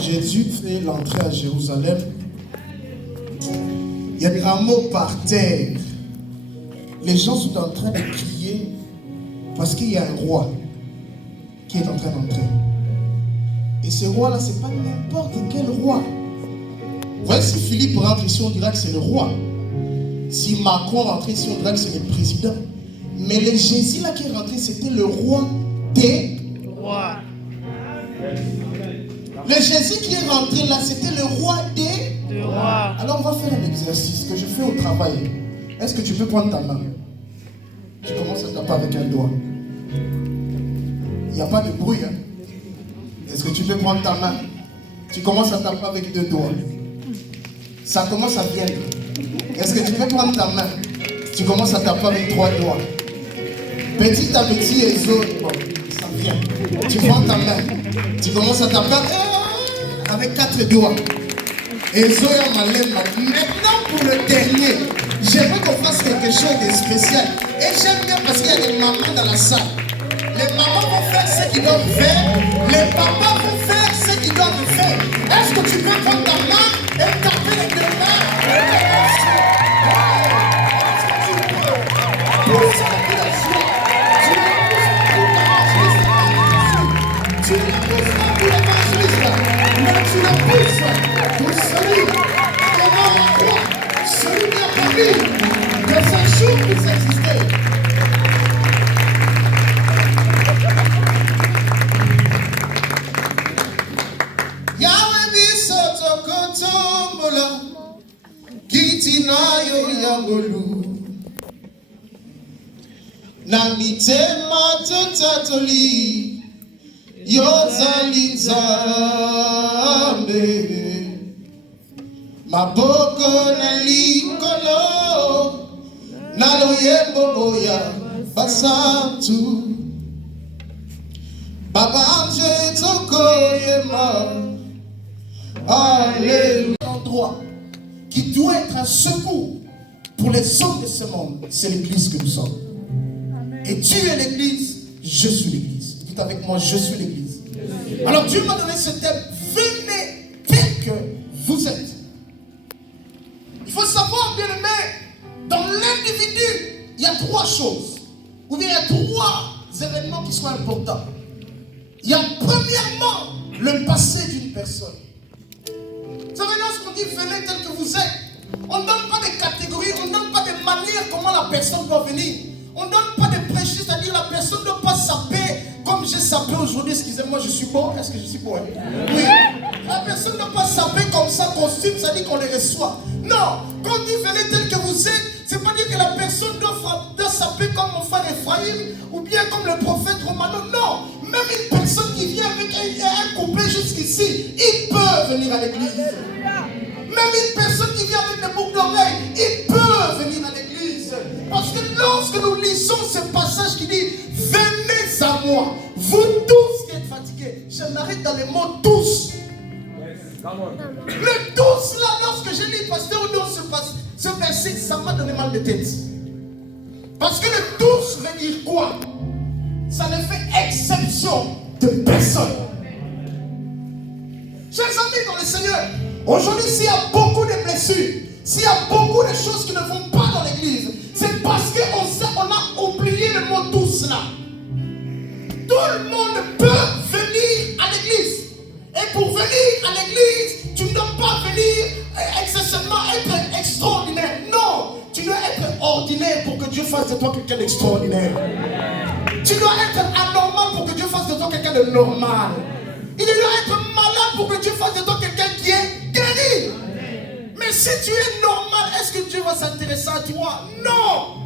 Jésus fait l'entrée à Jérusalem. Il y a des rameaux par terre. Les gens sont en train de crier parce qu'il y a un roi qui est en train d'entrer. Et ce roi-là, ce n'est pas n'importe quel roi. Vous voyez, si Philippe rentre ici, on dira que c'est le roi. Si Macron rentre ici, on dira que c'est le président. Mais le Jésus là qui est rentré, c'était le roi des rois. Le Jésus qui est rentré là, c'était le roi des rois. Alors on va faire un exercice que je fais au travail. Est-ce que tu peux prendre ta main? Tu commences à taper avec un doigt. Il n'y a pas de bruit. Hein? Est-ce que tu peux prendre ta main? Tu commences à taper avec 2 doigts. Ça commence à venir. Est-ce que tu peux prendre ta main? Tu commences à taper avec 3 doigts. Petit à petit, et bon, ça vient. Tu prends ta main. Tu commences à taper avec 4 doigts. Et maintenant pour le dernier, j'aimerais qu'on fasse quelque chose de spécial. Et j'aime bien parce qu'il y a des mamans dans la salle. Les mamans vont faire ce qu'ils doivent faire. Les papas vont faire ce qu'ils doivent faire. Est-ce que tu peux prendre ta main et taper les 2 mains? Est-ce que tu peux pousser avec la joie? Tu le pousses pour l'évangéliste. Mais tu le pousses pour celui qui est mort en croix. Celui qui a permis de ce jour pour exister. Na mitema totatoli yozali nzambe maboko na likolo na loyembo boya basantu baba anje tokoyema. Alléluia. Endroit qui doit être un secours pour les hommes de ce monde, c'est l'église que nous sommes. Amen. Et tu es l'église, je suis l'église. Dites avec moi, je suis l'église. Alors Dieu m'a donné ce thème, venez tel que vous êtes. Il faut savoir, bien aimé, dans l'individu, il y a 3 choses. Ou bien il y a 3 événements qui sont importants. Il y a premièrement le passé d'une personne. Vous savez, lorsqu'on dit venez tel que vous êtes, on ne donne pas de catégories, on ne donne pas de manière comment la personne doit venir. On ne donne pas de préjugés, c'est-à-dire la personne ne doit pas saper comme j'ai sapé aujourd'hui. Excusez-moi, je suis beau. Est-ce que je suis beau? Hein? Oui. La personne ne doit pas saper comme ça, costume, ça dit qu'on les reçoit. Non, quand on dit venez tel que vous êtes, c'est pas dire que la personne doit saper comme mon frère Ephraim ou bien comme le prophète Romano. Non, même une personne qui vient avec un couplet jusqu'ici, il peut venir à l'église. Même une personne qui vient avec des boucles d'oreilles, il peut venir à l'église. Parce que lorsque nous lisons ce passage qui dit venez à moi, vous tous qui êtes fatigués, je m'arrête dans les mots tous. Le tous là, lorsque je lis pasteur dans ce verset, ça m'a donné mal de tête. Parce que le tous veut dire quoi? Ça ne fait exception de personne. Chers amis dans le Seigneur, aujourd'hui s'il y a beaucoup de blessures, s'il y a beaucoup de choses qui ne vont pas dans l'église, c'est parce qu'on a oublié le mot tous là. Tout le monde peut venir à l'église. Et pour venir à l'église, tu ne dois pas venir excessivement être extraordinaire. Non, tu dois être ordinaire pour que Dieu fasse de toi quelqu'un d'extraordinaire. Tu dois être anormal pour que Dieu fasse de toi quelqu'un de normal. Il doit être malade pour que Dieu fasse de toi quelqu'un qui est guéri. Mais si tu es normal, est-ce que Dieu va s'intéresser à toi? Non.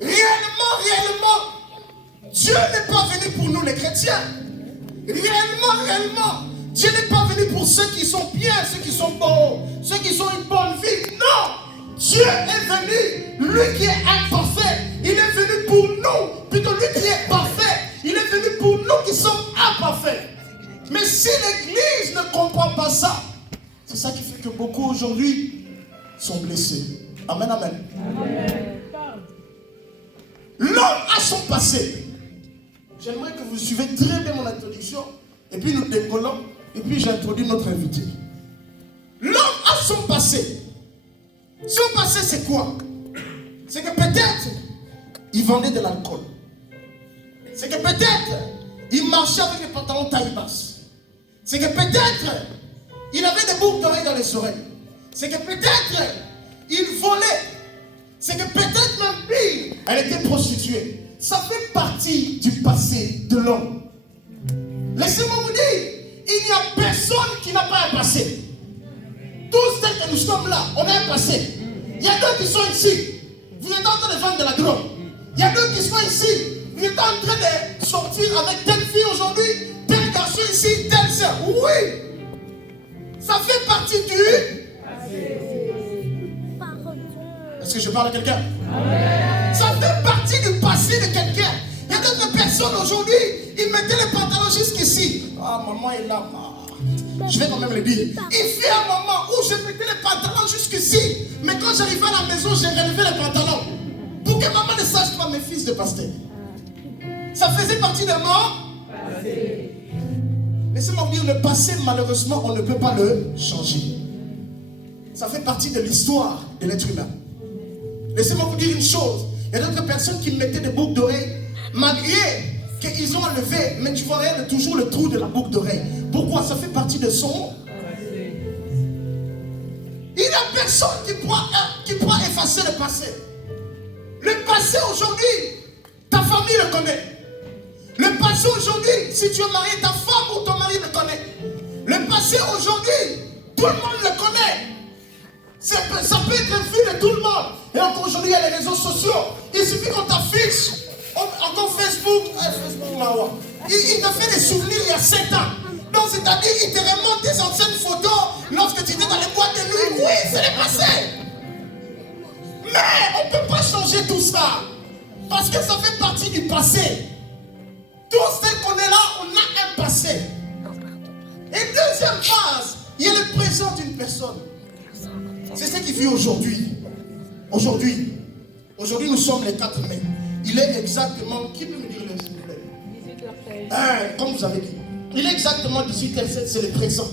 Réellement, Dieu n'est pas venu pour nous les chrétiens. Réellement, Dieu n'est pas venu pour ceux qui sont bien, ceux qui sont beaux, ceux qui ont une bonne vie. Non, Dieu est venu, lui qui est imparfait. Il est venu pour nous, plutôt lui qui est parfait. Il est venu pour nous qui sommes imparfaits. Mais si l'église ne comprend pas ça, c'est ça qui fait que beaucoup aujourd'hui sont blessés. Amen, amen. L'homme a son passé. J'aimerais que vous suivez très bien mon introduction. Et puis nous décollons. Et puis j'introduis notre invité. L'homme a son passé. Son passé, c'est quoi? C'est que peut-être il vendait de l'alcool. C'est que peut-être il marchait avec les pantalons taille basse. C'est que peut-être il avait des boucles d'oreilles dans les oreilles. C'est que peut-être il volait. C'est que peut-être même pire, elle était prostituée. Ça fait partie du passé de l'homme. Laissez-moi vous dire, il n'y a personne qui n'a pas un passé. Tous tels que nous sommes là, on a un passé. Il y a d'autres qui sont ici. Vous êtes en train de vendre de la drogue. Il y a d'autres qui sont ici. Vous êtes en train de sortir avec telle fille aujourd'hui, tel garçon ici, telle sœur. Oui. Ça fait partie du passé. Est-ce que je parle à quelqu'un? Ça fait partie du passé de quelqu'un. Il y a d'autres personnes aujourd'hui, ils mettaient les pantalons jusqu'ici. Ah, maman est là. Je vais quand même le dire. Il fait un moment où je mettais les pantalons jusqu'ici. Mais quand j'arrivais à la maison, j'ai relevé les pantalons. Pour que maman ne sache pas mes fils de pasteur. Ça faisait partie de mon passé. Laissez-moi vous dire, le passé, malheureusement, on ne peut pas le changer. Ça fait partie de l'histoire de l'être humain. Laissez-moi vous dire une chose. Il y a d'autres personnes qui mettaient des boucles d'oreilles, malgré qu'ils ont enlevé, mais tu vois rien, toujours le trou de la boucle d'oreille. Pourquoi? Ça fait partie de son passé. Il n'y a personne qui pourra effacer le passé. Le passé aujourd'hui, ta famille le connaît. Le passé aujourd'hui, si tu es marié, ta femme ou ton mari le connaît. Le passé aujourd'hui, tout le monde le connaît. Ça peut être vu de tout le monde. Et encore aujourd'hui, il y a les réseaux sociaux. Il suffit qu'on t'affiche. Encore Facebook, il te fait des souvenirs il y a 7 ans. Donc c'est-à-dire, il te remonte des anciennes photos lorsque tu étais dans les boîtes de nuit. Oui, c'est le passé. Mais on ne peut pas changer tout ça. Parce que ça fait partie du passé. Tout ce qu'on est là, on a un passé. Et deuxième phase, il y a le présent d'une personne. C'est ce qui vit aujourd'hui. Aujourd'hui, nous sommes les 4 mai. Il est exactement, qui peut me dire le s'il vous plaît? 18h16. Comme vous avez dit. Il est exactement 18h07, c'est le présent.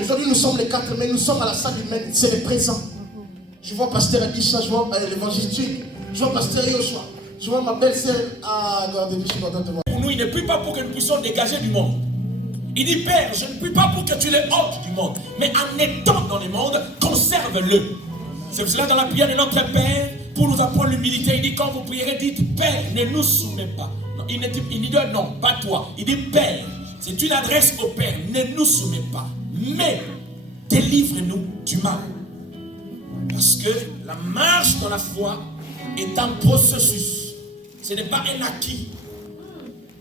Aujourd'hui, nous sommes les 4 mai, nous sommes à la salle humaine, c'est le présent. Je vois Pasteur Akisha, je vois l'évangéliste, je vois Pasteur Yoshua, je vois ma belle-sœur. Ah, regardez, je suis content de voir. Pour nous, il ne prie pas pour que nous puissions dégager du monde. Il dit, Père, je ne prie pas pour que tu les ôtes du monde, mais en étant dans le monde, conserve-le. C'est cela dans la prière de notre Père, pour nous apprendre l'humilité. Il dit, quand vous prierez, dites, Père, ne nous soumets pas. Non, il dit non, pas toi. Il dit, Père, c'est une adresse au Père, ne nous soumets pas, mais délivre-nous du mal. Parce que la marche dans la foi est un processus. Ce n'est pas un acquis.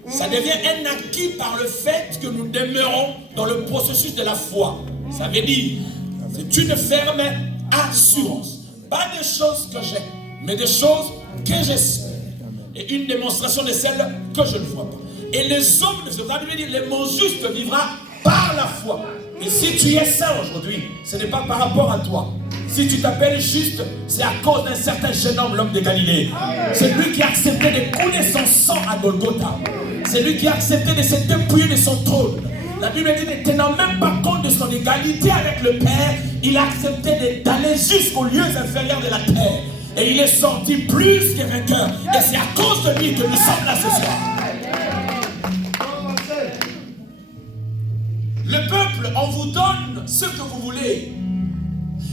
Ça devient un acquis par le fait que nous demeurons dans le processus de la foi. Ça veut dire, c'est une ferme assurance. Pas des choses que j'ai, mais des choses que j'espère. Et une démonstration de celles que je ne vois pas. Et les hommes, c'est ça veut dire, le mon juste vivra par la foi. Et si tu es saint aujourd'hui, ce n'est pas par rapport à toi. Si tu t'appelles juste, c'est à cause d'un certain jeune homme, l'homme de Galilée. C'est lui qui a accepté de couler son sang à Golgotha. C'est lui qui a accepté de se dépouiller de son trône. La Bible dit, ne tenant même pas compte de son égalité avec le Père, il a accepté d'aller jusqu'aux lieux inférieurs de la terre. Et il est sorti plus que vainqueur. Et c'est à cause de lui que nous sommes là ce soir. Le peuple, on vous donne ce que vous voulez.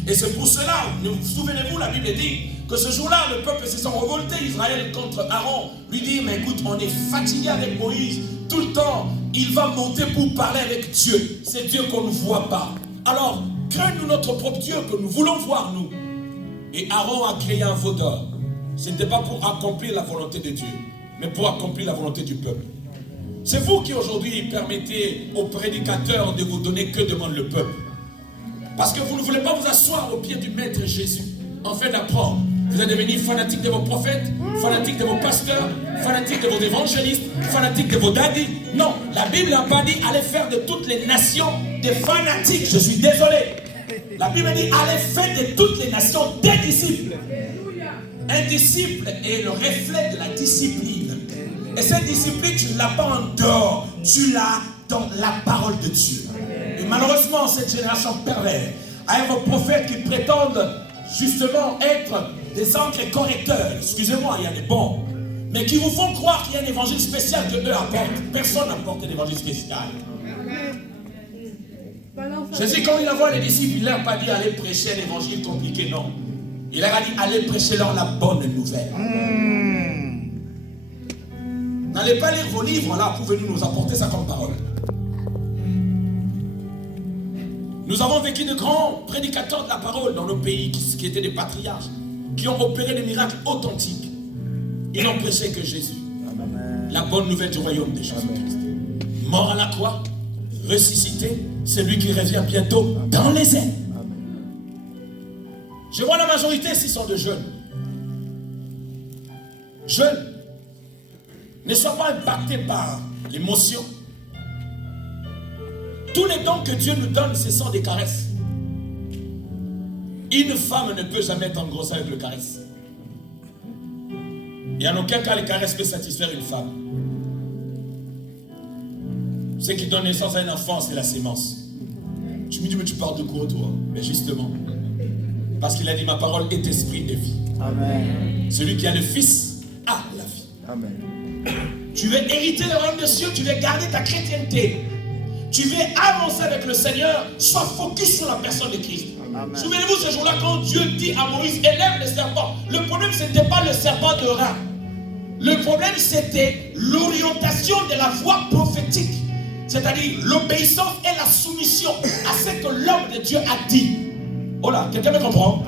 Et c'est pour cela, souvenez-vous, la Bible dit que ce jour-là, le peuple se sont revolté, Israël, contre Aaron. Lui dit, mais écoute, on est fatigué avec Moïse. Tout le temps, il va monter pour parler avec Dieu. C'est Dieu qu'on ne voit pas. Alors, crée-nous notre propre Dieu que nous voulons voir, nous. Et Aaron a créé un veau d'or. Ce n'était pas pour accomplir la volonté de Dieu, mais pour accomplir la volonté du peuple. C'est vous qui aujourd'hui permettez aux prédicateurs de vous donner que demande le peuple. Parce que vous ne voulez pas vous asseoir au pied du Maître Jésus, en fait d'apprendre. Vous êtes devenus fanatiques de vos prophètes, fanatiques de vos pasteurs, fanatiques de vos évangélistes, fanatiques de vos daddies. Non, la Bible n'a pas dit allez faire de toutes les nations des fanatiques. Je suis désolé. La Bible dit allez faire de toutes les nations des disciples. Un disciple est le reflet de la discipline. Et cette discipline, tu ne l'as pas en dehors, tu l'as dans la parole de Dieu. Et malheureusement, cette génération perverse a vos prophètes qui prétendent justement être des encres correcteurs. Excusez-moi, il y a des bons. Mais qui vous font croire qu'il y a un évangile spécial que eux apportent. Personne n'apporte un évangile spécial. Jésus, quand il envoie les disciples, il ne leur a pas dit allez prêcher un évangile compliqué, non. Il leur a dit allez prêcher leur la bonne nouvelle. N'allez pas lire vos livres là pour venir nous apporter ça comme parole. Nous avons vécu de grands prédicateurs de la parole dans nos pays qui étaient des patriarches, qui ont opéré des miracles authentiques. Ils n'ont prêché que Jésus. La bonne nouvelle du royaume de Jésus-Christ. Mort à la croix, ressuscité, c'est lui qui revient bientôt dans les airs. Je vois la majorité ici sont de jeunes. Jeunes, ne sois pas impactés par l'émotion. Tous les dons que Dieu nous donne, ce sont des caresses. Une femme ne peut jamais être engrossée avec le caresse. Et en aucun cas, les caresses peuvent satisfaire une femme. Ce qui donne naissance à un enfant, c'est la sémence. Tu me dis, mais tu parles de quoi, toi? Mais justement, parce qu'il a dit, ma parole est esprit et vie. Amen. Celui qui a le Fils a la vie. Amen. Tu veux hériter le royaume des cieux, tu veux garder ta chrétienté. Tu veux avancer avec le Seigneur, sois focus sur la personne de Christ. Souvenez-vous ce jour-là quand Dieu dit à Moïse, élève le serpent. Le problème, ce n'était pas le serpent de rat. Le problème, c'était l'orientation de la voix prophétique. C'est-à-dire l'obéissance et la soumission à ce que l'homme de Dieu a dit. Oh là, quelqu'un me comprend?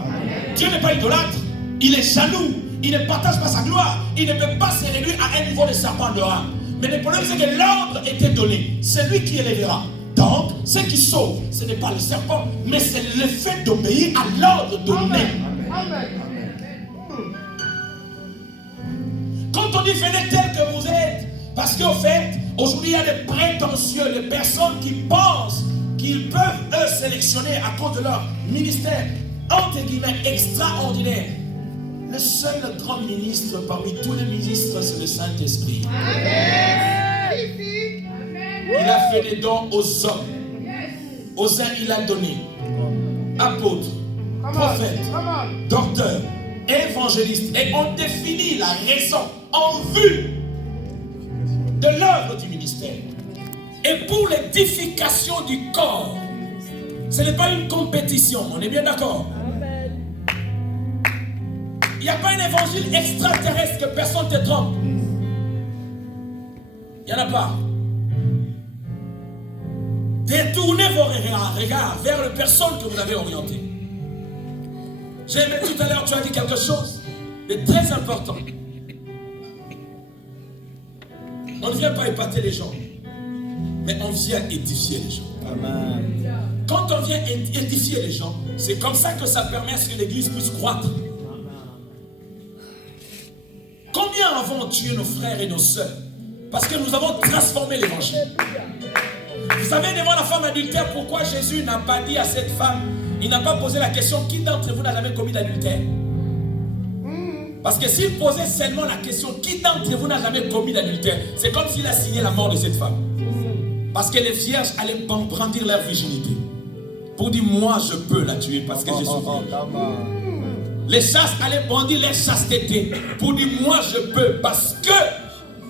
Dieu n'est pas idolâtre. Il est jaloux. Il ne partage pas sa gloire. Il ne peut pas se réduire à un niveau de serpent de rat. Mais le problème, c'est que l'ordre était donné. C'est lui qui élèvera. Donc, ce qui sauve, ce n'est pas le serpent, mais c'est le fait d'obéir à l'ordre donné. Quand on dit venez tel que vous êtes, parce qu'au fait, aujourd'hui, il y a des prétentieux, des personnes qui pensent qu'ils peuvent, eux, sélectionner à cause de leur ministère, entre guillemets, extraordinaire. Le seul grand ministre parmi tous les ministres, c'est le Saint-Esprit. Il a fait des dons aux hommes. Aux uns, il a donné apôtres, prophètes, docteurs, évangélistes. Et on définit la raison en vue de l'œuvre du ministère. Et pour l'édification du corps, ce n'est pas une compétition, on est bien d'accord? Il n'y a pas un évangile extraterrestre que personne ne te trompe. Il n'y en a pas. Détournez vos regards vers les personnes que vous avez orientées. J'ai aimé tout à l'heure, tu as dit quelque chose de très important. On ne vient pas épater les gens, mais on vient édifier les gens. Amen. Quand on vient édifier les gens, c'est comme ça que ça permet à ce que l'Église puisse croître. Combien avons tué nos frères et nos sœurs parce que nous avons transformé l'évangile? Vous savez, devant la femme adultère, pourquoi Jésus n'a pas dit à cette femme, il n'a pas posé la question, qui d'entre vous n'a jamais commis d'adultère? Parce que s'il posait seulement la question, qui d'entre vous n'a jamais commis d'adultère, c'est comme s'il a signé la mort de cette femme. Parce que les vierges allaient brandir leur virginité. Pour dire, moi je peux la tuer parce que je suis vierge. Les chastes allaient brandir leur chasteté. Pour dire, moi je peux parce que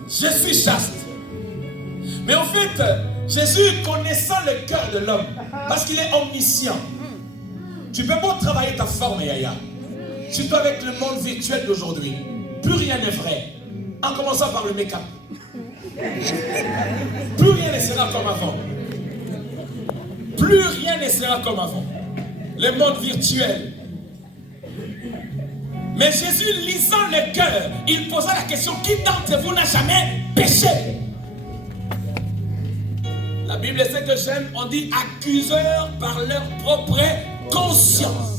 je suis chaste. Mais en fait, Jésus, connaissant le cœur de l'homme, parce qu'il est omniscient, tu peux pas travailler ta forme, Yaya. Surtout avec le monde virtuel d'aujourd'hui. Plus rien n'est vrai. En commençant par le make-up. Plus rien ne sera comme avant. Plus rien ne sera comme avant. Le monde virtuel. Mais Jésus, lisant le cœur, il posa la question, qui d'entre vous n'a jamais péché? La Bible, c'est que j'aime, on dit accuseurs par leur propre conscience.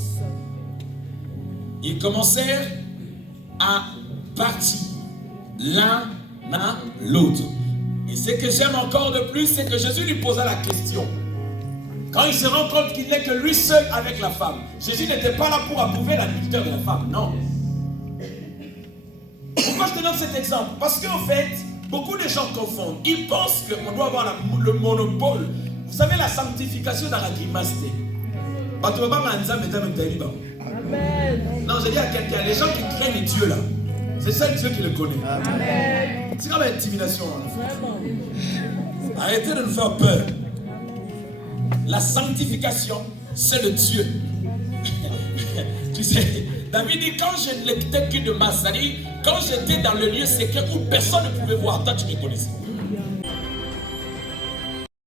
Ils commencèrent à partir l'un à l'autre. Et ce que j'aime encore de plus, c'est que Jésus lui posa la question. Quand il se rend compte qu'il n'est que lui seul avec la femme, Jésus n'était pas là pour approuver l'adultère de la femme, non. Pourquoi je te donne cet exemple? Parce qu'en fait, Beaucoup de gens confondent. Ils pensent qu'on doit avoir le monopole. Vous savez, la sanctification dans la grimace. Non, je dis à quelqu'un, les gens qui craignent Dieu là, c'est seul Dieu qui le connaît. C'est comme l'intimidation. Arrêtez de nous faire peur. La sanctification, c'est le Dieu. Tu sais, David dit, quand je n'étais que de masse, c'est-à-dire, quand j'étais dans le lieu secret où personne ne pouvait voir, toi tu me connaissais.